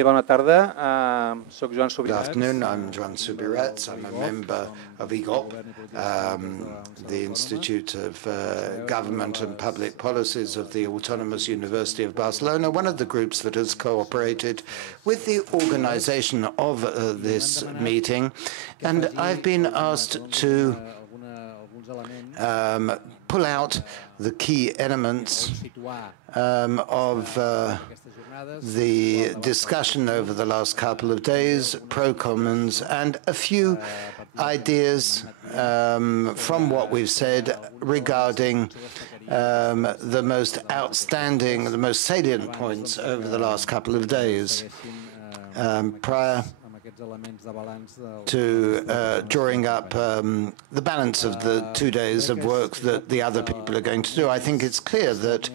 Bona tarda. Soc Joan Good Subirats. afternoon, I'm Joan Subirats. I'm a member of IGOP, the Institute of Government and Public Policies of the Autonomous University of Barcelona, one of the groups that has cooperated with the organization of this meeting. And I've been asked to pull out the key elements of the discussion over the last couple of days, Procomuns, and a few ideas from what we've said regarding the most outstanding, the most salient points over the last couple of days. Prior to drawing up the balance of the 2 days of work that the other people are going to do, I think it's clear that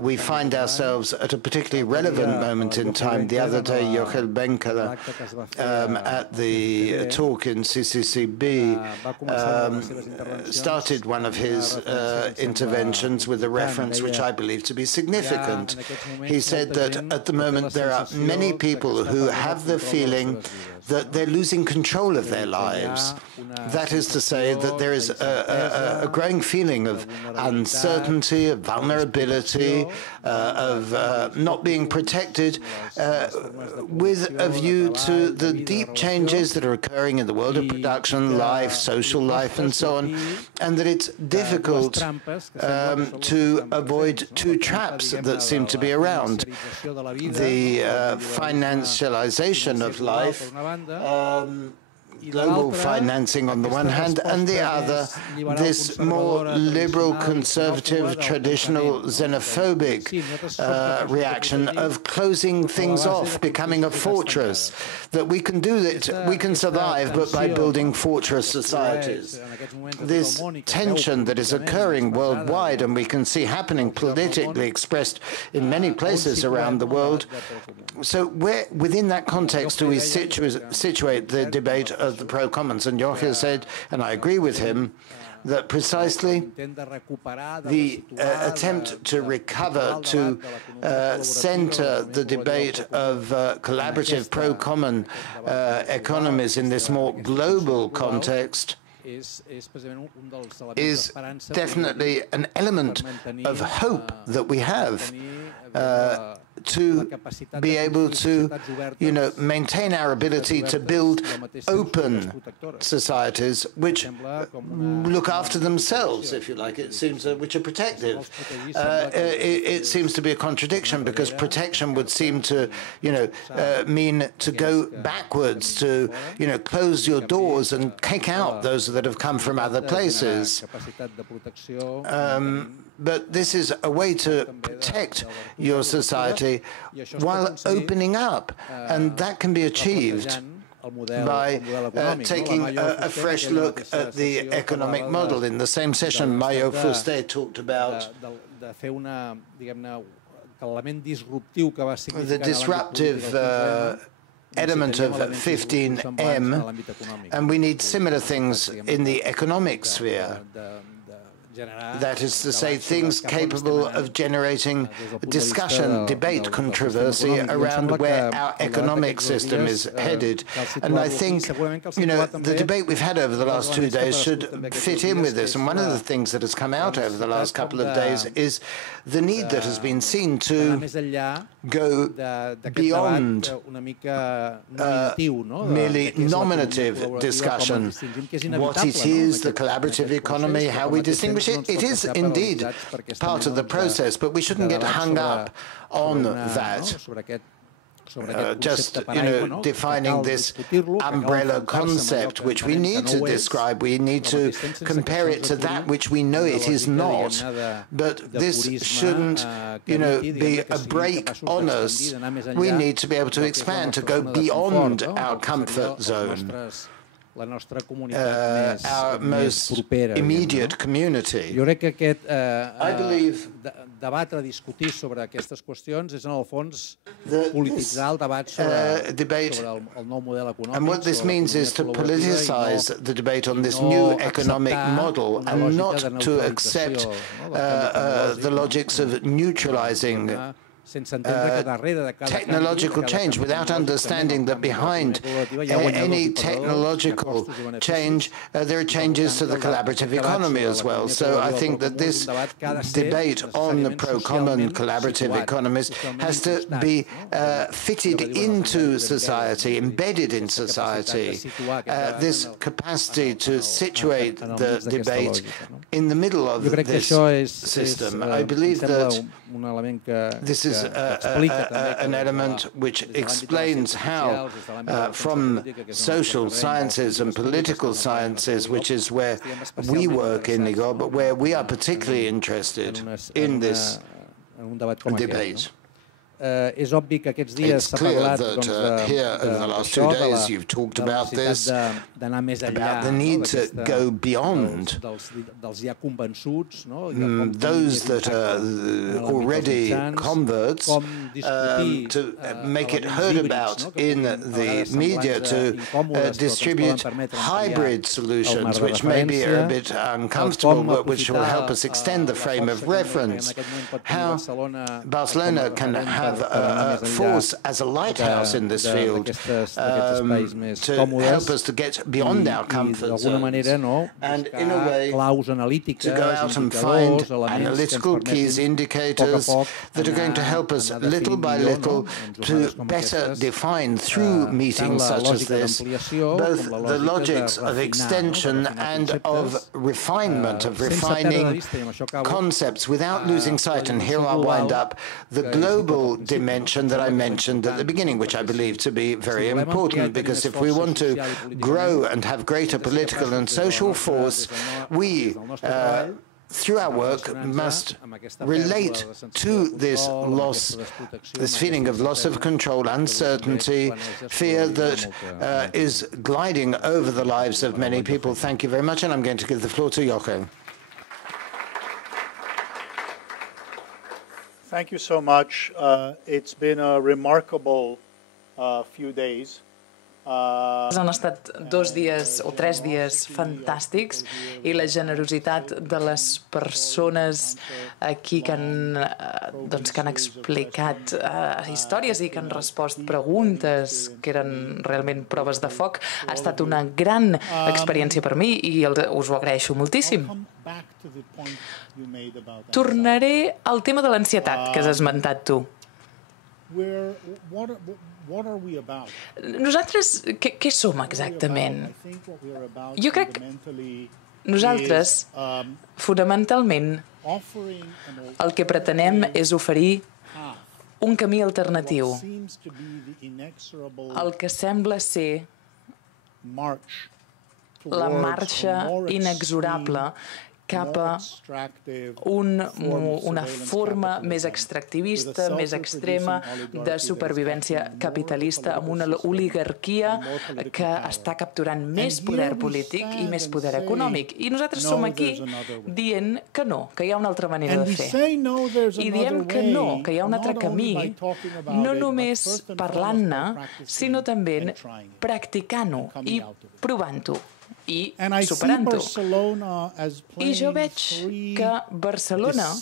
we find ourselves at a particularly relevant moment in time. The other day, Yochai Benkler, at the talk in CCCB, started one of his interventions with a reference which I believe to be significant. He said that at the moment there are many people who have the feeling that they're losing control of their lives. That is to say that there is a growing feeling of uncertainty, of vulnerability, of not being protected, with a view to the deep changes that are occurring in the world of production, life, social life, and so on, and that it's difficult to avoid two traps that seem to be around. The financialization of life, global financing on the one hand, and the other, this more liberal, conservative, traditional, xenophobic reaction of closing things off, becoming a fortress, that we can do it, we can survive, but by building fortress societies. This tension that is occurring worldwide, and we can see happening politically expressed in many places around the world. So where, within that context, do we situate the debate of the Procomuns? And Yochai said, and I agree with him, that precisely the attempt to recover, to center the debate of collaborative pro-common economies in this more global context is definitely an element of hope that we have to be able to, maintain our ability to build open societies which look after themselves, if you like. It seems which are protective. It seems to be a contradiction, because protection would seem to, mean to go backwards, to, close your doors and kick out those that have come from other places. But this is a way to protect your society while opening up, and that can be achieved by taking a fresh look at the economic model. In the same session, Mayo Fuster talked about the disruptive element of 15M, and we need similar things in the economic sphere. That is to say, things capable of generating discussion, debate, controversy around where our economic system is headed. And I think, the debate we've had over the last 2 days should fit in with this. And one of the things that has come out over the last couple of days is the need that has been seen to go beyond merely nominative discussion. What it is, the collaborative economy, how we distinguish it. It is indeed part of the process, but we shouldn't get hung up on that. Just, defining this umbrella concept, which we need to describe. We need to compare it to that which we know it is not. But this shouldn't, be a brake on us. We need to be able to expand, to go beyond our comfort zone. Our most immediate community. I believe discutir sobre aquestes qüestions és, en el fons, polititzar el debat sobre el nou model econòmic. And what this means is to politicize the debate on this new economic model and not to accept the logics of neutralizing technological change, without understanding that behind any technological change, there are changes to the collaborative economy as well. So I think that this debate on the pro-common collaborative economies has to be fitted into society, embedded in society. This capacity to situate the debate in the middle of this system. I believe that this is an element which explains how, from social sciences and political sciences, which is where we work in IGOP, but where we are particularly interested in this debate. És obvi que aquests dies s'ha parlat d'això, talked about this, d'anar més enllà about the need to go beyond dels ja convençuts, those that are already converts, to make it heard about in the media, to distribute hybrid solutions, which maybe are a bit uncomfortable, but which will help us extend the frame of reference. How Barcelona can have a force as a lighthouse in this field to help us to get beyond our comfort zones, and in a way to go out and find analytical keys, indicators that are going to help us little by little to better define through meetings such as this both the logics of extension and of refinement, of refining concepts without losing sight, and here I'll wind up, the global dimension that I mentioned at the beginning, which I believe to be very important, because if we want to grow and have greater political and social force, we through our work must relate to this loss, this feeling of loss of control, uncertainty, fear that is gliding over the lives of many people. Thank you very much, and I'm going to give the floor to Yochai. Thank you so much. It's been a remarkable few days. Han estat 2 dies o 3 dies fantàstics i la generositat de les persones aquí que han explicat històries i que han respost preguntes que eren realment proves de foc ha estat una gran experiència per mi i us ho agraeixo moltíssim. Tornaré al tema de l'ansietat que has esmentat tu. Nosaltres, què som exactament? Jo crec que nosaltres, fonamentalment, el que pretenem és oferir un camí alternatiu, el que sembla ser la marxa inexorable cap a una forma més extractivista, més extrema de supervivència capitalista amb una oligarquia que està capturant més poder polític i més poder econòmic. I nosaltres som aquí dient que no, que hi ha una altra manera de fer. I diem que no, que hi ha un altre camí, no només parlant-ne, sinó també practicant-ho i provant-ho i superant-ho. I jo veig que Barcelona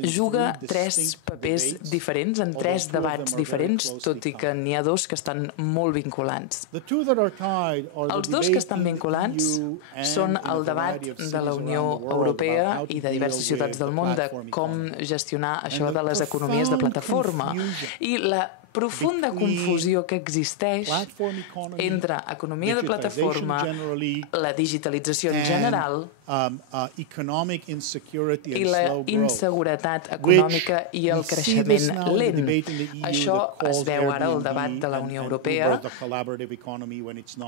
juga 3 papers diferents en 3 debats diferents, tot i que n'hi ha 2 que estan molt vinculants. Els 2 que estan vinculants són el debat de la Unió Europea i de diverses ciutats del món de com gestionar això de les economies de plataforma i la profunda confusió que existeix entre economia de plataforma, la digitalització en general i la inseguretat econòmica i el creixement lent. Això es veu ara al debat de la Unió Europea,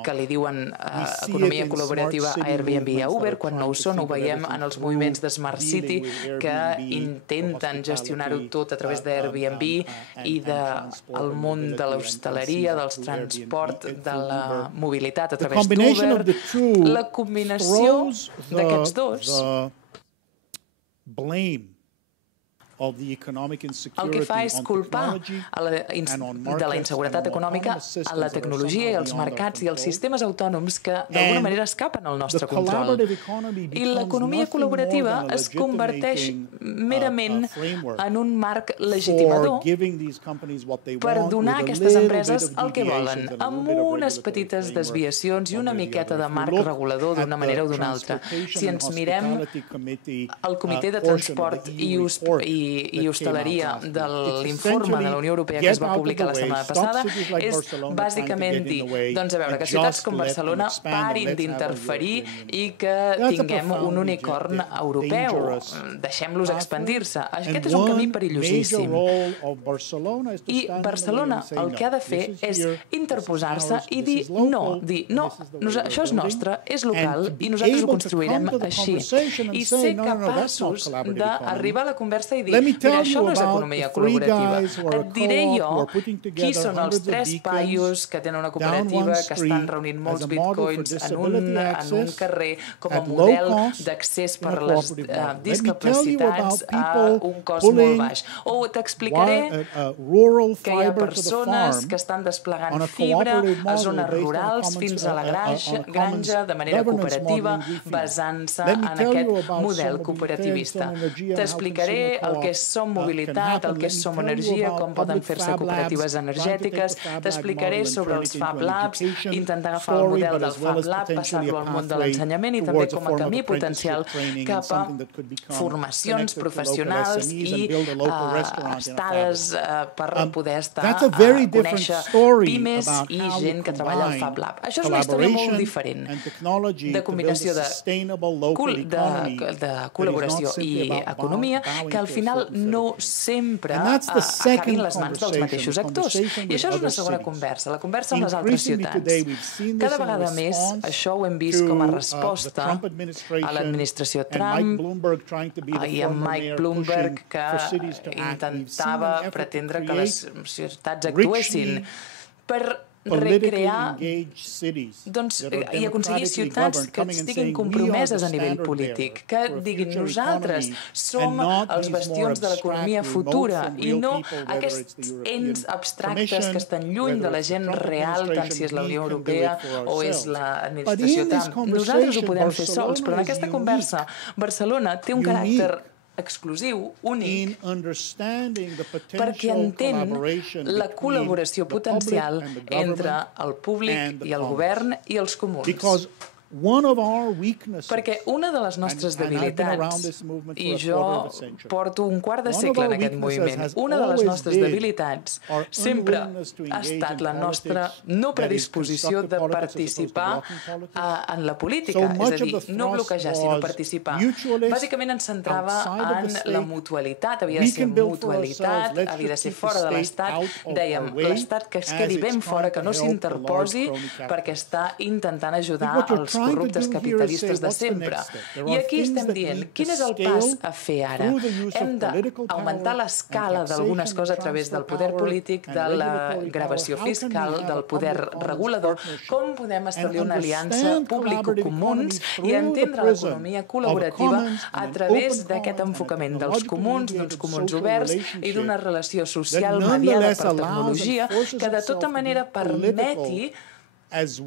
que li diuen economia col·laborativa a Airbnb i a Uber, quan no ho són, ho veiem en els moviments de Smart City que intenten gestionar-ho tot a través d'Airbnb i del món de l'hostaleria, dels transport, de la mobilitat a través d'Uber. La combinació d'aquests dos el que fa és culpar de la inseguretat econòmica a la tecnologia i als mercats i als sistemes autònoms que d'alguna manera escapen al nostre control. I l'economia col·laborativa es converteix merament en un marc legitimador per donar a aquestes empreses el que volen, amb unes petites desviacions i una miqueta de marc regulador d'una manera o d'una altra. Si ens mirem el Comitè de Transport i Hostaleria de l'informe de la Unió Europea que es va publicar la setmana passada, és bàsicament dir, doncs a veure, que ciutats com Barcelona parin d'interferir i que tinguem un unicorn europeu. Deixem-los expandir-se. Aquest és un camí perillosíssim. I Barcelona el que ha de fer és interposar-se i dir no, això és nostre, és local i nosaltres ho construirem així. I ser capaços d'arribar a la conversa i dir, mira, això no és economia col·laborativa. Et diré jo qui són els 3 paios que tenen una cooperativa que estan reunint molts bitcoins en un carrer com a model d'accés per a les discapacitats a un cost molt baix. O t'explicaré que hi ha persones que estan desplegant fibra a zones rurals fins a la granja de manera cooperativa basant-se en aquest model cooperativista. T'explicaré el que és Som Mobilitat, el que és Som Energia, com poden fer-se cooperatives energètiques. T'explicaré sobre els Fab Labs, intentar agafar el model del Fab Lab, passar-lo al món de l'ensenyament i també com a camí potencial cap a formacions professionals i estades per poder conèixer pimes i gent que treballa al Fab Lab. Això és una història molt diferent de combinació de col·laboració i economia que al final no sempre acabin les mans dels mateixos actors. I això és una segona conversa, la conversa amb les altres ciutats. Cada vegada més això ho hem vist com a resposta a l'administració Trump i amb Mike Bloomberg que intentava pretendre que les ciutats actuessin per recrear i aconseguir ciutats que estiguin compromeses a nivell polític, que diguin nosaltres som els bastions de l'economia futura i no aquests ens abstractes que estan lluny de la gent real, tant si és la Unió Europea o és l'administració Trump. Nosaltres ho podem fer sols, però en aquesta conversa Barcelona té un caràcter exclusiu, únic, perquè entén la col·laboració potencial entre el públic i el govern i els comuns. Perquè una de les nostres debilitats, i jo porto un quart de segle en aquest moviment, una de les nostres debilitats sempre ha estat la nostra no predisposició de participar en la política, és a dir, no bloquejar, sinó participar. Bàsicament ens centrava en la mutualitat, havia de ser mutualitat, havia de ser fora de l'Estat, dèiem, l'Estat que es quedi ben fora, que no s'interposi perquè està intentant ajudar els corruptes capitalistes de sempre. I aquí estem dient, quin és el pas a fer ara? Hem d'augmentar l'escala d'algunes coses a través del poder polític, de la gravació fiscal, del poder regulador, com podem establir una aliança público-comuns i entendre l'economia col·laborativa a través d'aquest enfocament dels comuns, d'uns comuns oberts i d'una relació social mediada per tecnologia que de tota manera permeti es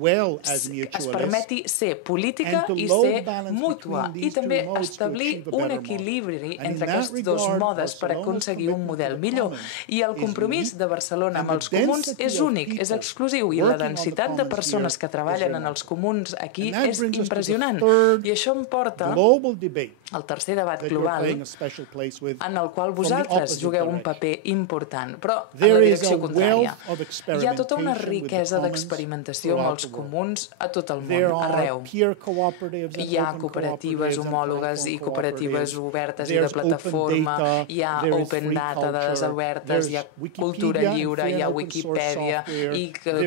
permeti ser política i ser mútua i també establir un equilibri entre aquests dos modes per aconseguir un model millor. I el compromís de Barcelona amb els comuns és únic, és exclusiu i la densitat de persones que treballen en els comuns aquí és impressionant. I això em porta al tercer debat global en el qual vosaltres jugueu un paper important, però en la direcció contrària. Hi ha tota una riquesa d'experimentació amb els comuns a tot el món, arreu. Hi ha cooperatives homòlogues i cooperatives obertes i de plataforma, hi ha open data de dades obertes, hi ha cultura lliure, hi ha Wikipedia i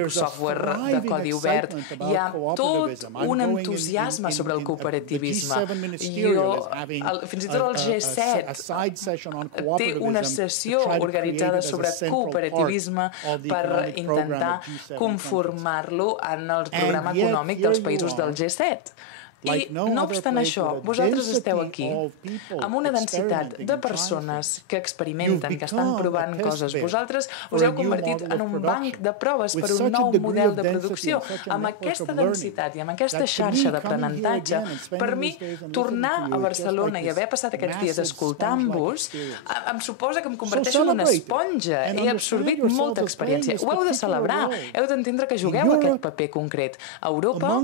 software de codi obert. Hi ha tot un entusiasme sobre el cooperativisme. Fins i tot el G7 té una sessió organitzada sobre cooperativisme per intentar conformar-lo en el programa econòmic dels països del G7. I, no obstant això, vosaltres esteu aquí, amb una densitat de persones que experimenten, que estan provant coses. Vosaltres us heu convertit en un banc de proves per un nou model de producció. Amb aquesta densitat i amb aquesta xarxa d'aprenentatge, per mi, tornar a Barcelona i haver passat aquests dies escoltant-vos, em suposa que em converteixo en una esponja. He absorbit molta experiència. Ho heu de celebrar. Heu d'entendre que jugueu aquest paper concret. A Europa,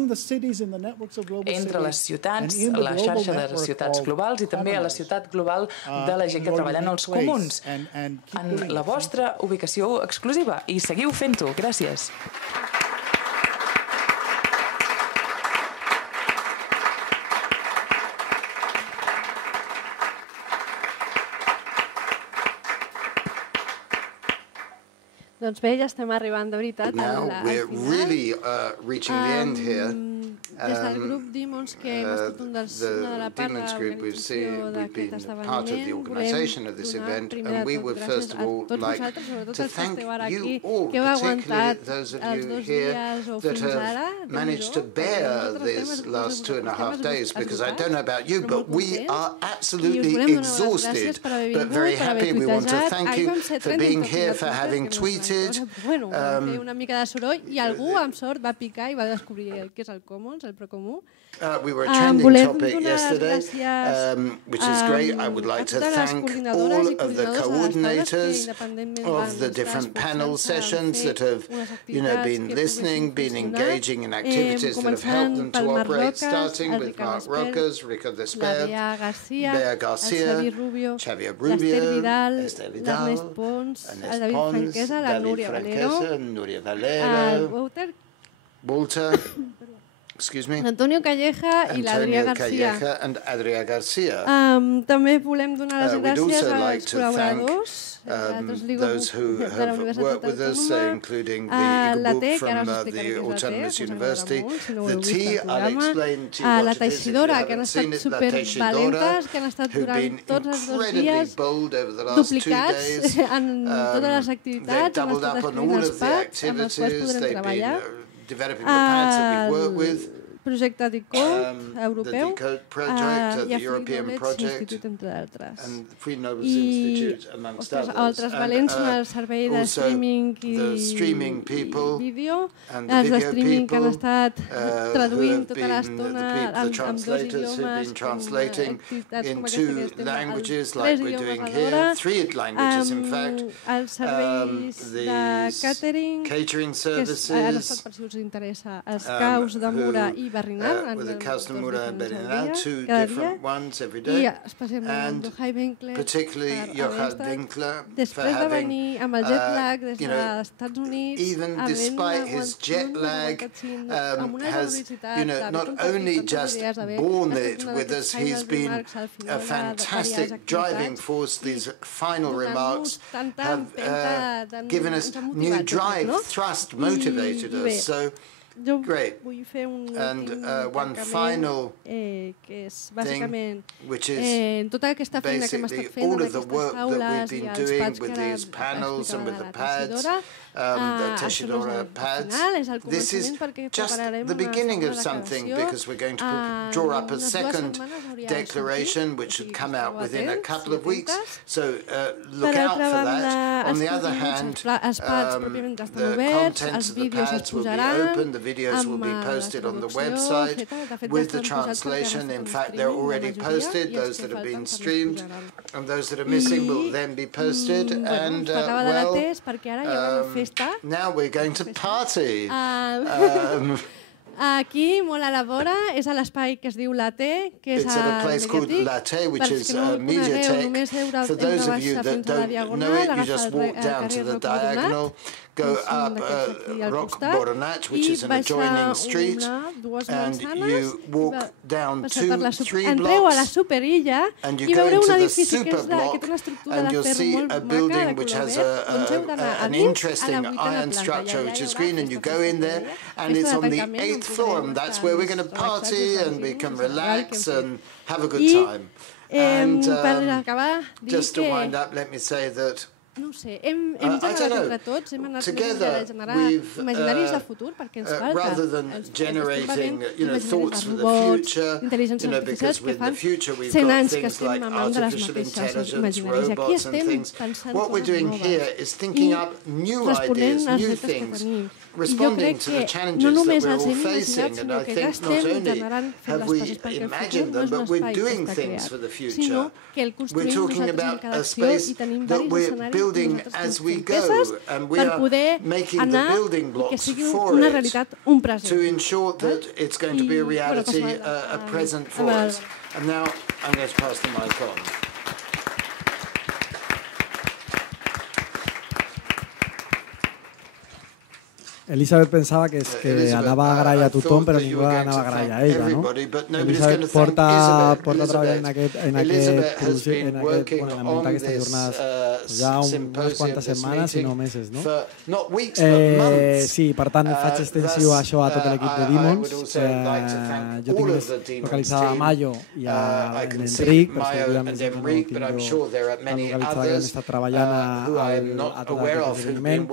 entre les ciutats, la xarxa de ciutats globals i també a la ciutat global de la gent que treballa en els comuns, en la vostra ubicació exclusiva. I seguiu fent-ho. Gràcies. Doncs bé, ja estem arribant de veritat al final. Reaching the end here. Des del grup Demons, que hem estat una de la part de l'organització d'aquest esdeveniment, volem donar primer de tot gràcies a tots vosaltres, sobretot els que esteu ara aquí, que heu aguantat els 2 dies o fins ara. Managed to bear this last 2.5 days, because I don't know about you, but we are absolutely exhausted, but very happy. We want to thank you for being here, for having tweeted. Bueno, una mica de soroll i algú amb sort va picar i va descobrir què és el Commons, el Procomú. We were a trending topic yesterday, which is great. I would like to thank all of the coordinators of the different panel sessions that have, been listening, been engaging in activities that have helped them to operate, starting with Marc Roques, Rico Despert, Bea Garcia, Xavier Rubio, Esther Vidal, Ernest Pons, David Franquesa, Núria Valero, Walter, excuse me, Antonio Calleja i l'Adrià Garcia. També volem donar les gràcies als col·laboradors, those who have worked with us, including the IGOP from the Autonomous University. The T, I'll explain to you what it is if you haven't seen it. La Teixidora, who've been incredibly bold over the last 2 days. They've doubled up on all of the activities. They've been developing the pads that we work with. Projecte DICOP europeu i a Free Knowledge Institute, entre d'altres. I altres valents són el servei de streaming i vídeo, els de streaming que han estat traduint tota l'estona amb 2 idiomes, activitats com aquestes que estem amb 3 idiomes alhora, els serveis de catering, que ara estat per si us interessa, els caus de Mura i Berrinar, with the Castamura Berrinar, 2 different ones every day, and particularly Yochai Benkler for having, even despite his jet lag, has, not only just borne it with us, he's been a fantastic driving force. These final remarks have given us new drive, thrust, motivated us. So, great. And one final thing, which is basically all of the work that we've been doing with these panels and with the pads, the Teixidora pads. This is just the beginning of something, because we're going to draw up a second declaration which should come out within a couple of weeks. So look out for that. On the other hand, the contents of the pads will be open, the videos will be posted on the website with the translation. In fact, they're already posted, those that have been streamed, and those that are missing will then be posted. And, well, now we're going to party. Aquí, molt a la vora, és a l'espai que es diu Latte, que és a Latte, which is Mediatek. For those of you that don't know it, you just walk down to the diagonal, go up Roc Boronat, which is an adjoining street, and you walk down 2-3 blocks, and you go into the super block, and you'll see a building which has an interesting iron structure, which is green, and you go in there, and it's on the 8th floor, and that's where we're going to party, and we can relax and have a good time. And just to wind up, let me say that no ho sé, hem generat entre tots, hem anat a generar imaginaris de futur, perquè ens falta. Estem venent imaginaris de robots, intel·ligències artificials que fan 100 anys que estem mamant de les mateixes imaginaris. I aquí estem pensant coses noves i responent als reptes que tenim. I jo crec que no només els hem imaginat, sinó que ja estem generant fent les coses, perquè el futur no és un espai que està creat, sinó que el construïm nosaltres en cada acció i tenim diversos escenaris que nosaltres fem peces per poder anar i que sigui una realitat, un present. I, Elisabet pensava que anava a agrair a tothom, però ningú anava a agrair a ella, no? Elisabet porta treballant en muntar aquestes jornades ja unes quantes setmanes, si no mesos, no? Sí, per tant, faig extensiu això a tot l'equip de Demons. Jo tinc localitzada a Mayo i a l'Enric, però segurament no tinc localitzada que han estat treballant a tot aquest esdeveniment.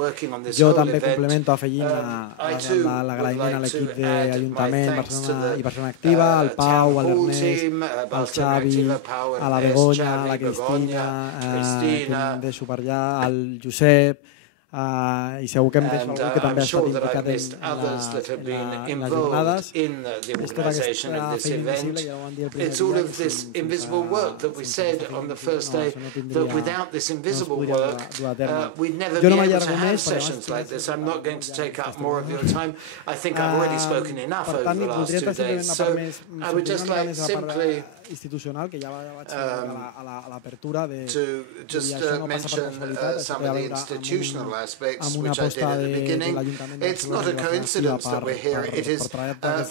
Jo també complemento afegint l'agraïment a l'equip d'Ajuntament i Barcelona Activa, al Pau, a l'Ernest, al Xavi, a la Begoña, a la Cristina, que hem de superar, al Josep, i segur que em deixo algú que també ha estat implicat en les jornades. És tota aquesta feina invisible, ja ho van dir el primer dia. Jo no m'allargo més, per tant, voldria entrar simplement la part institucional, que ja vaig a l'apertura de això no passa per casualitat, això té a veure amb una aposta de l'Ajuntament de Barcelona per treballar aquests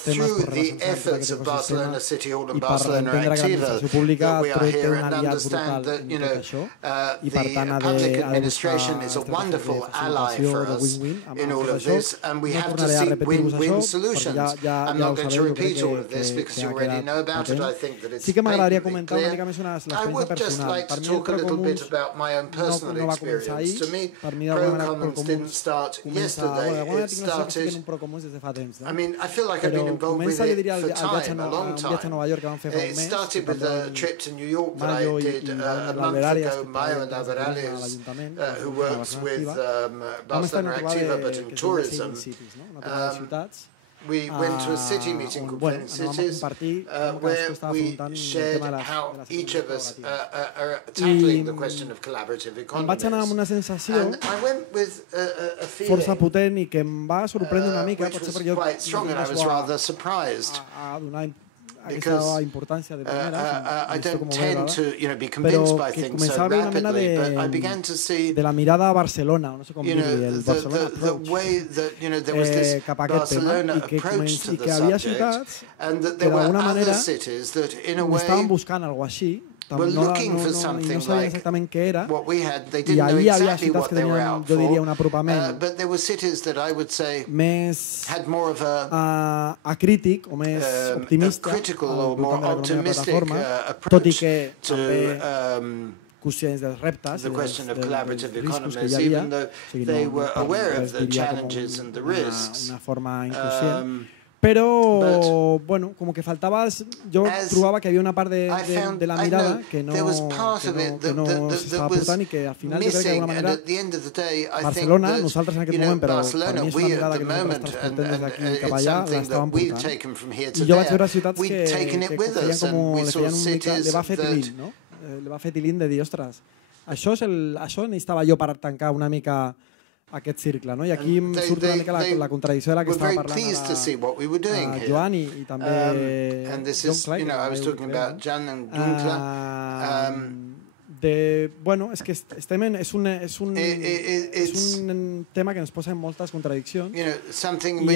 temes, per representar aquest ecosistema i per entendre que l'administració pública té un aliat brutal en tot això i per tant ha de buscar estratègies de facilitació de win-win amb tot això. No tornaré a repetir-vos això perquè ja ho sabeu, jo crec que ha quedat patent. Sí que m'agradaria comentar una mica més l'experiència personal. Per mi el Procomuns no va començar ahir, per mi d'alguna manera el Procomuns comença... D'alguna manera tinc la sensació que en un Procomuns des de fa temps, però comença, jo diria, el viatge a Nova York que vam fer fa un mes, Mayo i l'Alberària, a l'Ajuntament, a Barcelona Activa. Vam estar en una trobada que es diu Saving Cities, una trobada de ciutats, We went to a city meeting called Planning Cities, where we shared how each of us are tackling the question of collaborative economies. And I went with a feeling which was quite strong, and I was rather surprised. Because I don't tend to be convinced by things so rapidly, but I began to see the way that there was this Barcelona approach to the subject, and that there were other cities that in a way were looking for something like what we had. They didn't know exactly what they were out for, but there were cities that I would say had more of a critical or more optimistic approach to the question of collaborative economies, even though they were aware of the challenges and the risks. Però, bueno, com que faltava, jo trobava que hi havia una part de la mirada que no s'estava portant i que al final jo crec que d'alguna manera Barcelona, nosaltres en aquest moment, però per mi és una mirada que nosaltres transportem des d'aquí cap allà, l'estàvem portant. I jo vaig veure ciutats que le va fer tilín, no? Le va fer tilín de dir, ostres, això necessitava jo per tancar una mica aquest cercle, no? I aquí em surt una mica la contradicció de la que estava parlant Joan i també Joan bueno, és que és un tema que ens posa en moltes contradiccions i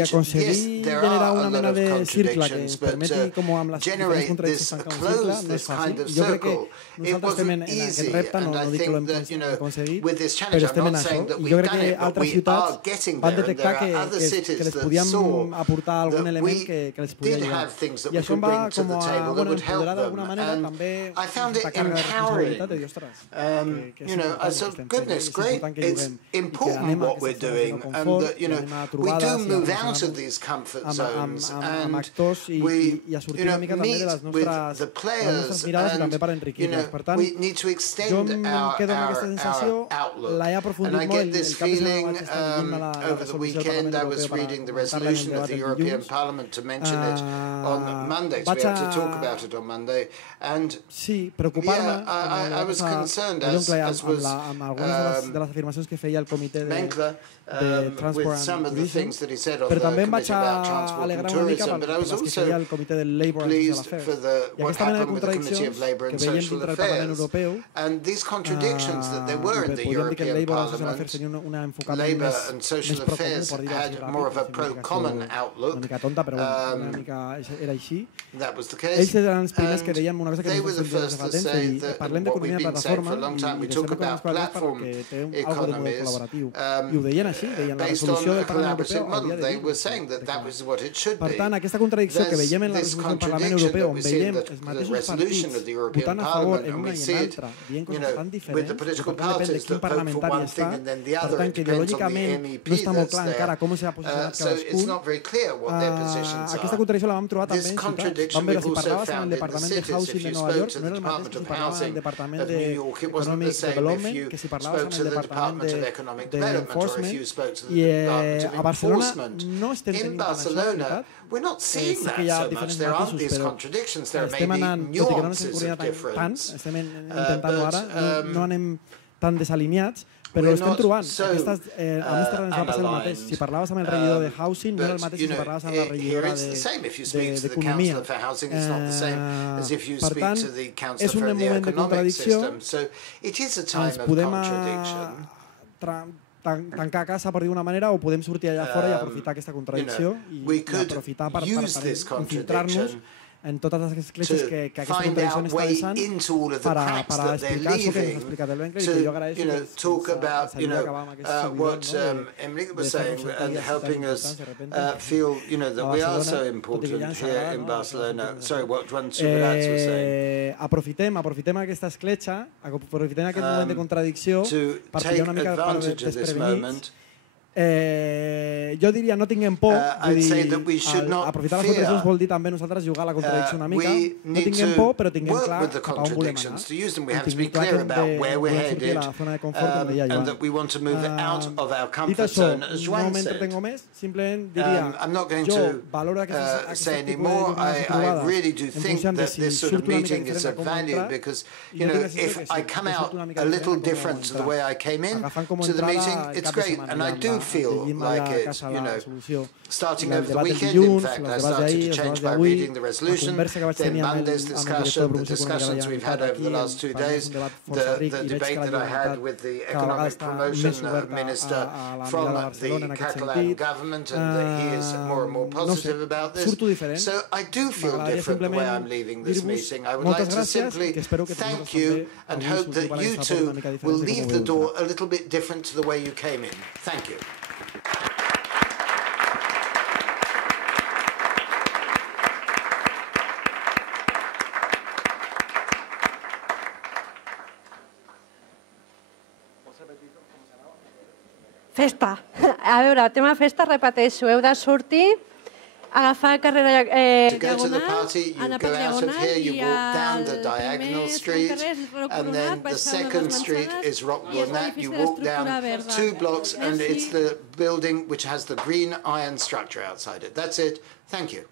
aconseguir generar una mena de cercle que ens permeti, com amb les diferents contradiccions tancar un cercle, no és fàcil. I jo crec que nosaltres estem en aquest repte, no dic que l'hem aconseguit, però estem en això. I jo crec que altres ciutats van detectar que les podíem aportar algun element que les podia ajudar. I això em va com a empoderar d'alguna manera també aquesta càrrega de responsabilitat de dir, ostres, I thought, goodness, great, it's important what we're doing, and that, we do move out of these comfort zones, and we, meet with the players, and we need to extend our outlook. And I get this feeling, over the weekend, I was reading the resolution of the European Parliament to mention it on Monday, so we have to talk about it on Monday, and I was concerned, as was Benkler, with some of the things that he said on the Committee about Transport and Tourism, but I was also pleased for what happened with the Committee of Labour and Social Affairs, and these contradictions that there were in the European Parliament. Labour and Social Affairs had more of a pro-common outlook. That was the case, and they were the first to say that what we've been saying for a long time, we talk about platform economies based on a collaborative model. They were saying that that was what it should be. There's this contradiction that we see in the resolution of the European Parliament, and we see it with the political parties that vote for one thing and then the other. It depends on the MEP that's there. So it's not very clear what their positions are. This contradiction we've also found in the cities. If you spoke to the Department of Housing of New York, it wasn't the same if you spoke to the Department of Economic Development or if you spoke to the Department of Enforcement. In Barcelona, we're not seeing that so much. There aren't these contradictions. There may be nuances of difference. Però ho estem trobant. A més, ens va passar el mateix. Si parlaves amb el regidor de Housing, no era el mateix si parlaves amb la regidora d'Economia. Per tant, és un moment de contradicció. Ens podem tancar a casa, per dir una manera, o podem sortir allà fora i aprofitar aquesta contradicció i aprofitar per infiltrar-nos en totes les escletxes que aquesta contradicció està deixant per explicar això que ens ha explicat el Benkler i que jo agraeixo que s'hagi d'acabar amb aquests what Enrique was saying and helping us feel that we are so important here in Barcelona. Sorry, what Joan Subirats was saying. Aprofitem aquesta escletxa, aprofitem aquest moment de contradicció per pillar una mica per desprevenits. Jo diria no tinguem por, aprofitar les contradiccions vol dir també nosaltres jugar a la contradicció una mica. No tinguem por, però tinguem clar cap a on volem anar. I tinguem clar que volem sortir a la zona de confort, com deia Joan. Dit això, no m'entretengo més, simplement diria jo valoro aquestes activitats privades en funció de si surt una mica diferent com ha entrat, i no tinc sensació que si surt una mica diferent com ha entrat, agafant com entrada el cap de setmana. Feel like it, starting over the weekend. In fact, I started to change by reading the resolution, then Monday's discussion, the discussions we've had over the last 2 days, the debate that I had with the economic promotion minister from the Catalan government, and that he is more and more positive about this. So I do feel different the way I'm leaving this meeting. I would like to simply thank you and hope that you too will leave the door a little bit different to the way you came in. Thank you. Festa. A veure, el tema festa, repeteixo, heu de sortir, agafar el carrer Diagonal, anar per Diagonal i el primer carrer és Roc Coronat, baixar les manzanes i és l'edifici d'estructura verda. 2 blocks and it's the building which has the green iron structure outside it. That's it. Thank you.